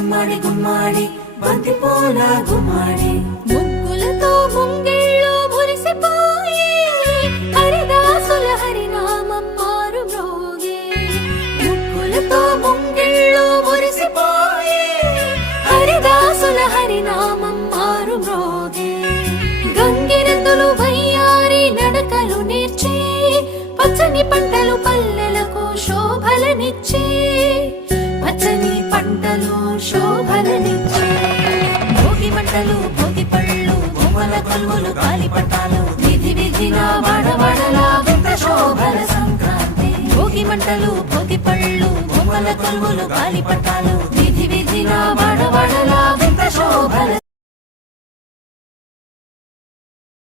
గుమ్మడి గుమ్మడి బంతి పూల గుమ్మడి ముగ్గులతో ముంగిళ్ళు మురిసిపోయి హరిదాసుల హరినామం మారు మ్రోగే. ముగ్గులతో ముంగిళ్ళు మురిసిపోయి హరిదాసుల హరినామం మారు మ్రోగే. గంగిరెద్దులు వయ్యారి నడకలు నేర్చి పచ్చని పంటలు పల్లెలకు శోభలనిచ్చి పచ్చని పంటలు శోభలనిచ్చి భోగి మంటలు భోగి పళ్ళు బొమ్మల కొలువులు గాలిపటాలు విధి విధిన వాడవాడలా వింత శోభల సంక్రాంతి. భోగి మంటలు భోగి పళ్ళు బొమ్మల కొలువులు గాలిపటాలు విధి విధిన వాడవాడలా వింత శోభల